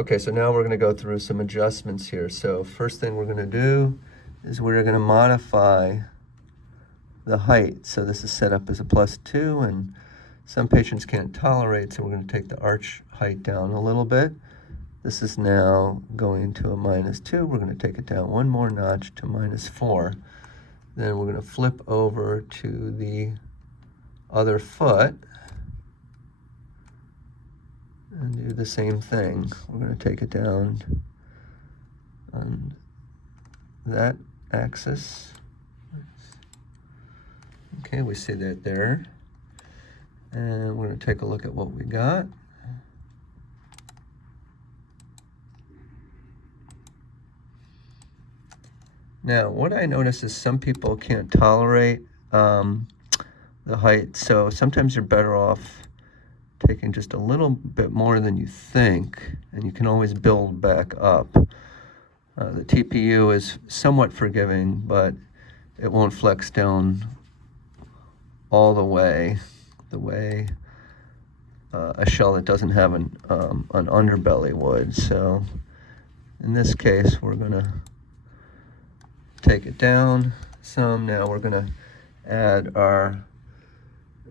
Okay, so now we're going to go through some adjustments here. So first thing we're going to do is we're going to modify the height. So this is set up as a +2, and some patients can't tolerate, so we're going to take the arch height down a little bit. This is now going to a -2. We're going to take it down one more notch to -4. Then we're going to flip over to the other foot and do the same thing. We're going to take it down on that axis. Okay, we see that there. And we're going to take a look at what we got. Now, what I notice is some people can't tolerate the height, so sometimes you're better off taking just a little bit more than you think, and you can always build back up. The TPU is somewhat forgiving, but it won't flex down all the way a shell that doesn't have an underbelly would. So in this case, we're going to take it down some. Now we're going to add our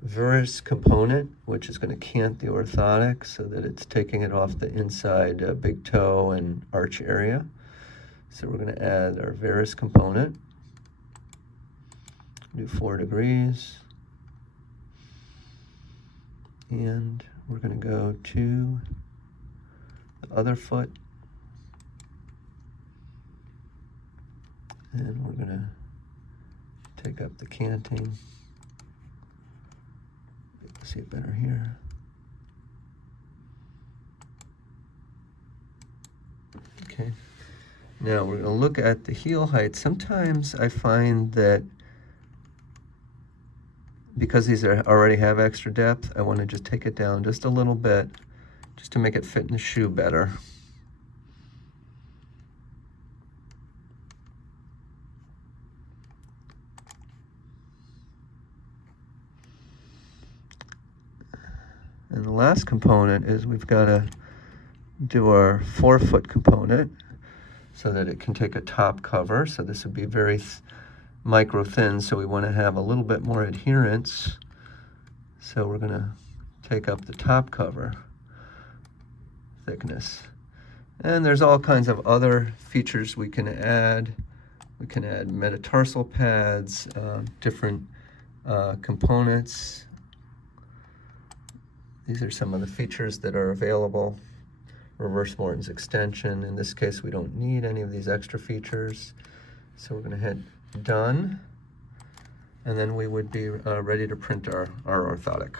varus component, which is going to cant the orthotic so that it's taking it off the inside big toe and arch area. So we're going to add our varus component, do 4 degrees, and we're going to go to the other foot, and we're going to take up the canting. See it better here. Okay. Now we're going to look at the heel height. Sometimes I find that because these already have extra depth, I want to just take it down just a little bit, just to make it fit in the shoe better. And the last component is we've got to do our forefoot component so that it can take a top cover. So this would be very micro thin, so we want to have a little bit more adherence. So we're going to take up the top cover thickness. And there's all kinds of other features we can add. We can add metatarsal pads, different components. These are some of the features that are available. Reverse Morton's extension. In this case, we don't need any of these extra features. So we're going to hit done. And then we would be ready to print our orthotic.